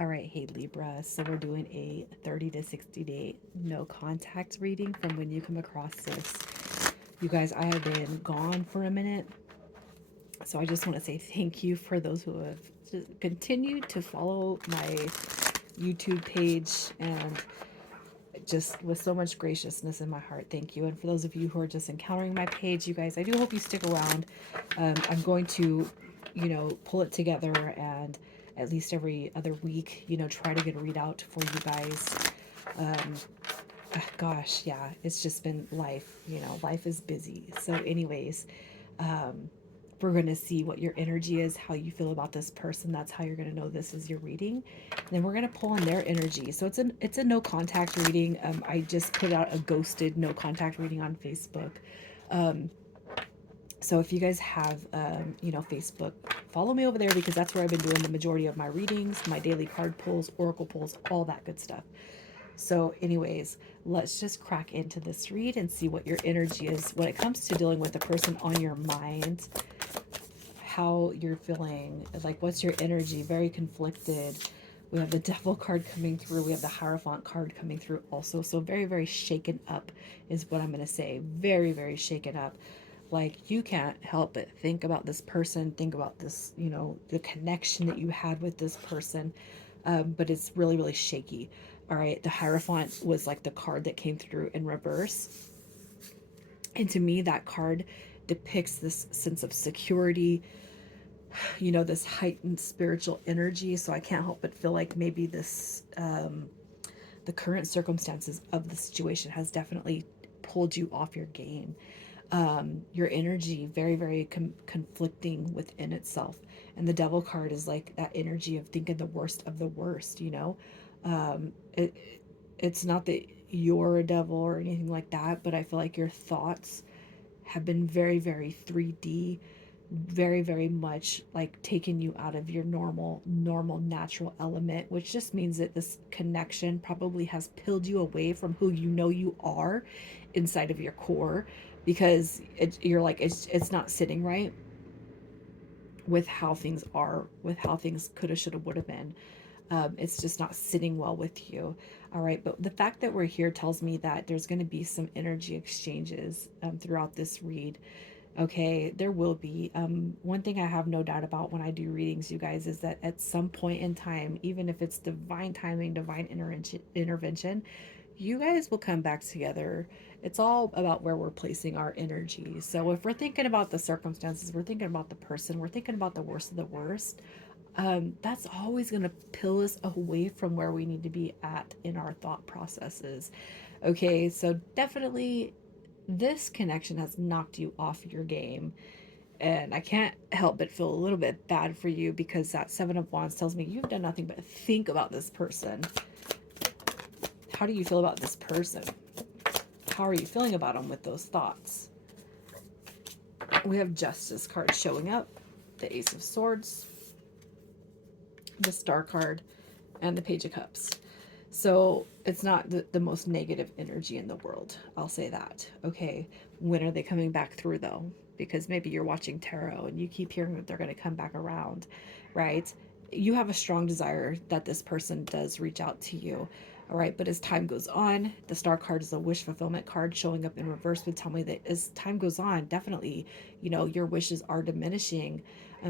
All right, hey Libra. So we're doing a 30 to 60 day no contact reading from when you come across this. You guys, I have been gone for a minute. So I just want to say thank you for those who have just continued to follow my YouTube page and just with so much graciousness in my heart. Thank you. And for those of you who are just encountering my page, you guys, I do hope you stick around. I'm going to, pull it together and at least every other week, try to get a readout for you guys. Um, Gosh, yeah, it's just been life. Life is busy. So, anyways, um, we're going to see what your energy is, how you feel about this person. That's how you're going to know this is your reading. And then we're going to pull on their energy. So it's a no contact reading. I just put out a ghosted no contact reading on Facebook. Um, so if you guys have, Facebook, follow me over there because that's where I've been doing the majority of my readings, my daily card pulls, oracle pulls, all that good stuff. So, anyways, let's just crack into this read and see what your energy is when it comes to dealing with the person on your mind, how you're feeling, like what's your energy, very conflicted. We have the devil card coming through. We have the Hierophant card coming through also. So very, very shaken up is what I'm going to say. Very, very shaken up. Like you can't help but think about this person, think about this, the connection that you had with this person. But it's really, really shaky. All right. The Hierophant was like the card that came through in reverse. And to me, that card depicts this sense of security, this heightened spiritual energy. So I can't help but feel like maybe the current circumstances of the situation has definitely pulled you off your game. Your energy very, very conflicting within itself. And the devil card is like that energy of thinking the worst of the worst. It, it's not that you're a devil or anything like that, but I feel like your thoughts have been very, very 3D, very, very much like taking you out of your normal natural element, which just means that this connection probably has peeled you away from who you are inside of your core, because you're like it's not sitting right with how things are, with how things coulda, shoulda, woulda been. It's just not sitting well with you. All right. But the fact that we're here tells me that there's going to be some energy exchanges throughout this read. Okay, there will be. One thing I have no doubt about when I do readings, you guys, is that at some point in time, even if it's divine timing, divine intervention, you guys will come back together. It's all about where we're placing our energy. So if we're thinking about the circumstances, we're thinking about the person, we're thinking about the worst of the worst, that's always going to pull us away from where we need to be at in our thought processes. Okay, so definitely this connection has knocked you off your game. And I can't help but feel a little bit bad for you because that Seven of Wands tells me you've done nothing but think about this person. How do you feel about this person? How are you feeling about them with those thoughts? We have Justice card showing up, the Ace of Swords, the Star card, and the Page of Cups. So it's not the most negative energy in the world. I'll say that. Okay. When are they coming back through though? Because maybe you're watching tarot and you keep hearing that they're going to come back around, right? You have a strong desire that this person does reach out to you. All right. But as time goes on, the Star card is a wish fulfillment card showing up in reverse would tell me that as time goes on, definitely, your wishes are diminishing.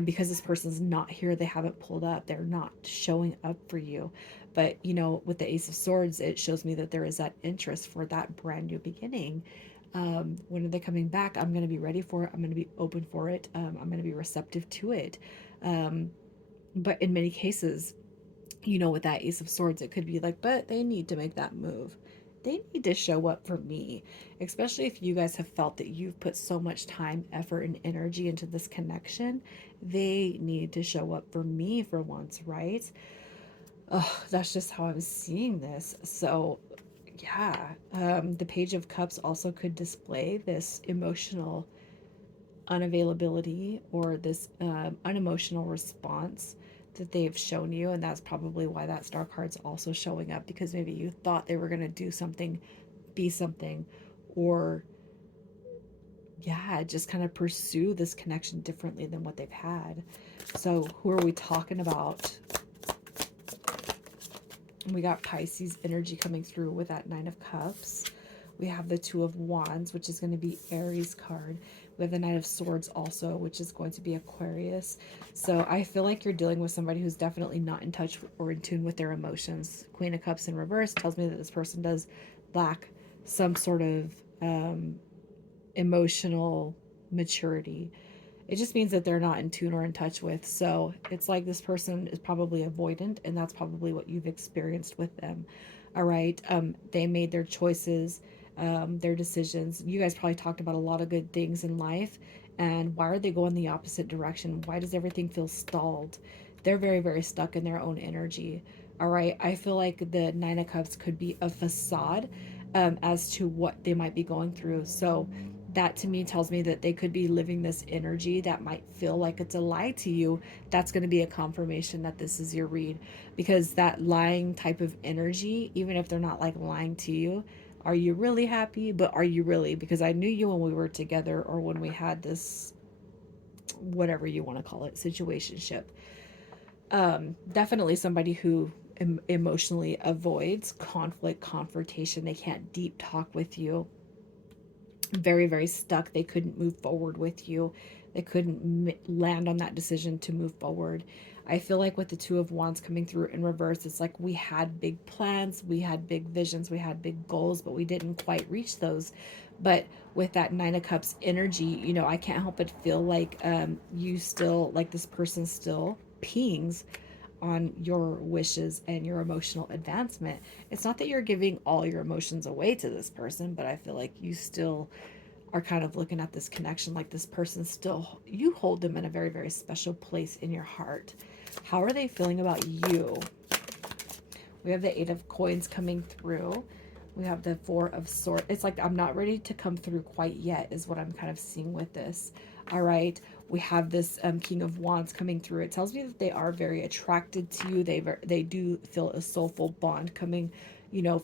Because this person's not here, they haven't pulled up, they're not showing up for you. But with the Ace of Swords, it shows me that there is that interest for that brand new beginning. When are they coming back? I'm going to be ready for it. I'm going to be open for it. I'm going to be receptive to it. um, but in many cases, with that Ace of Swords, it could be like, but they need to make that move. They need to show up for me, especially if you guys have felt that you've put so much time, effort, and energy into this connection. They need to show up for me for once, right? Oh, that's just how I'm seeing this. So, yeah, the Page of Cups also could display this emotional unavailability or this unemotional response that they've shown you. And that's probably why that Star card's also showing up, because maybe you thought they were going to do something, be something, or yeah, just kind of pursue this connection differently than what they've had. So, who are we talking about? We got Pisces energy coming through with that Nine of Cups. We have the Two of Wands, which is going to be Aries card. We have the Knight of Swords also, which is going to be Aquarius. So I feel like you're dealing with somebody who's definitely not in touch or in tune with their emotions. Queen of Cups in reverse tells me that this person does lack some sort of emotional maturity. It just means that they're not in tune or in touch with. So it's like this person is probably avoidant, and that's probably what you've experienced with them. All right. They made their choices, their decisions. You guys probably talked about a lot of good things in life. And why are they going the opposite direction? Why does everything feel stalled? They're very, very stuck in their own energy. All right. I feel like the Nine of Cups could be a facade as to what they might be going through. So that to me tells me that they could be living this energy that might feel like it's a lie to you. That's going to be a confirmation that this is your read, because that lying type of energy, even if they're not like lying to you, are you really happy? But are you really? Because I knew you when we were together, or when we had this, whatever you want to call it, situationship. Definitely somebody who emotionally avoids conflict, confrontation. They can't deep talk with you. Very, very stuck. They couldn't move forward with you. They couldn't land on that decision to move forward. I feel like with the Two of Wands coming through in reverse, it's like we had big plans, we had big visions, we had big goals, but we didn't quite reach those. But with that Nine of Cups energy, I can't help but feel like you still, like this person still pings on your wishes and your emotional advancement. It's not that you're giving all your emotions away to this person, but I feel like you still are kind of looking at this connection like this person still, you hold them in a very, very special place in your heart. How are they feeling about you? We have the Eight of Coins coming through. We have the Four of Swords. It's like I'm not ready to come through quite yet, is what I'm kind of seeing with this. All right. We have this King of Wands coming through. It tells me that they are very attracted to you. They do feel a soulful bond coming,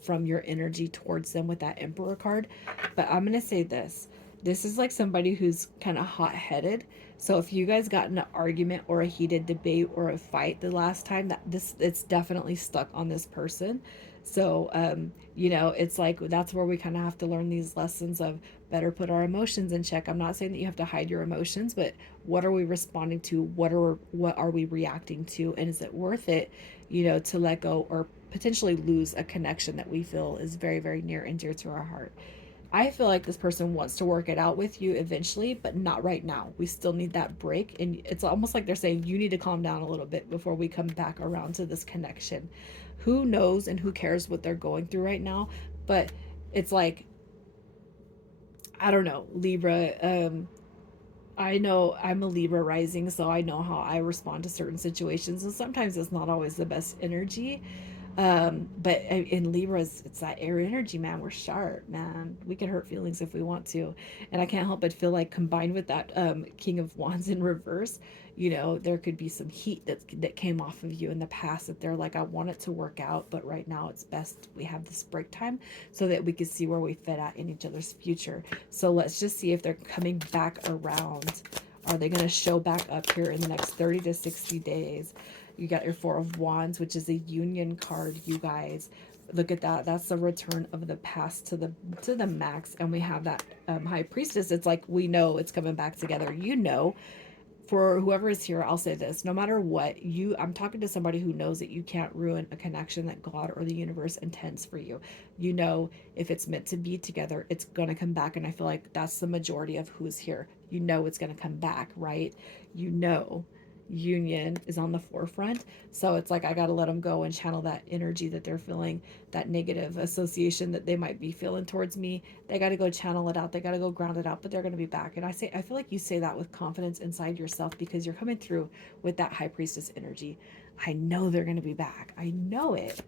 from your energy towards them with that Emperor card. But I'm going to say this. This is like somebody who's kind of hot-headed. So if you guys got in an argument or a heated debate or a fight the last time, that this it's definitely stuck on this person. So it's like that's where we kind of have to learn these lessons of better put our emotions in check. I'm not saying that you have to hide your emotions, but what are we responding to? What are we reacting to? And is it worth it, to let go or potentially lose a connection that we feel is very, very near and dear to our heart? I feel like this person wants to work it out with you eventually, but not right now. We still need that break. And it's almost like they're saying, you need to calm down a little bit before we come back around to this connection. Who knows and who cares what they're going through right now? But it's like, I don't know, Libra. I know I'm a Libra rising, so I know how I respond to certain situations. And sometimes it's not always the best energy. But in Libras, it's that air energy, man. We're sharp, man. We can hurt feelings if we want to. And I can't help but feel like combined with that King of Wands in reverse, there could be some heat that came off of you in the past that they're like, I want it to work out, but right now it's best we have this break time so that we can see where we fit at in each other's future. So let's just see if they're coming back around. Are they going to show back up here in the next 30 to 60 days? You got your Four of Wands, which is a union card, you guys. Look at that. That's the return of the past to the max. And we have that High Priestess. It's like we know it's coming back together. For whoever is here, I'll say this: no matter what, I'm talking to somebody who knows that you can't ruin a connection that God or the universe intends for you. If it's meant to be together, it's going to come back. And I feel like that's the majority of who's here. It's going to come back, right? Union is on the forefront. So it's like I got to let them go and channel that energy that they're feeling, that negative association that they might be feeling towards me. They got to go channel it out. They got to go ground it out, but they're going to be back. And I feel like you say that with confidence inside yourself because you're coming through with that High Priestess energy. I know they're going to be back. I know it.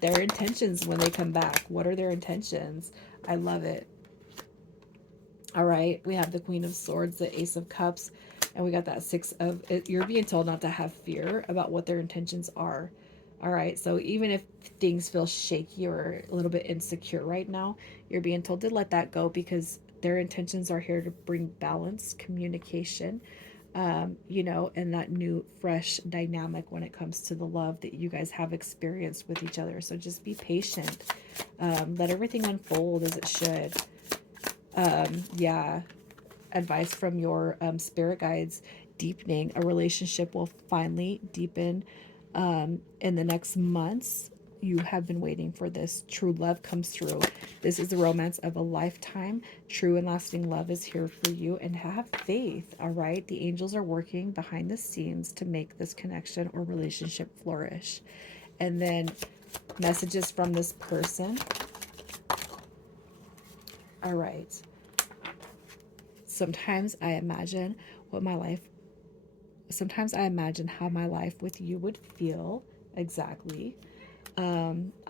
Their intentions when they come back. What are their intentions? I love it. All right, we have the Queen of Swords, the Ace of Cups, and we got that Six of... You're being told not to have fear about what their intentions are. All right, so even if things feel shaky or a little bit insecure right now, you're being told to let that go because their intentions are here to bring balance, communication. you know, and that new, fresh dynamic when it comes to the love that you guys have experienced with each other. So just be patient. Let everything unfold as it should. Yeah, advice from your spirit guides: deepening a relationship will finally deepen in the next months. You have been waiting for this. True love comes through. This is the romance of a lifetime. True and lasting love is here for you, and have faith. All right, the angels are working behind the scenes to make this connection or relationship flourish. And then messages from this person. All right, sometimes I imagine what my life sometimes I imagine how my life with you would feel exactly.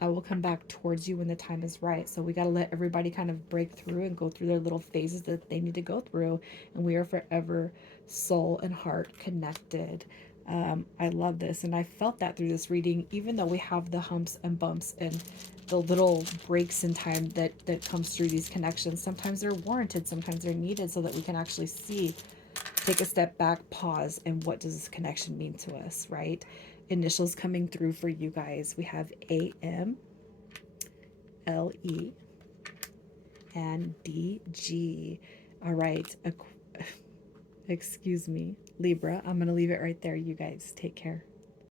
I will come back towards you when the time is right. So we got to let everybody kind of break through and go through their little phases that they need to go through. And we are forever soul and heart connected. I love this. And I felt that through this reading, even though we have the humps and bumps and the little breaks in time that comes through these connections. Sometimes they're warranted, sometimes they're needed so that we can actually see, take a step back, pause, and what does this connection mean to us, right? Initials coming through for you guys. We have AM, LE, and DG. All right. Excuse me, Libra. I'm going to leave it right there. You guys take care.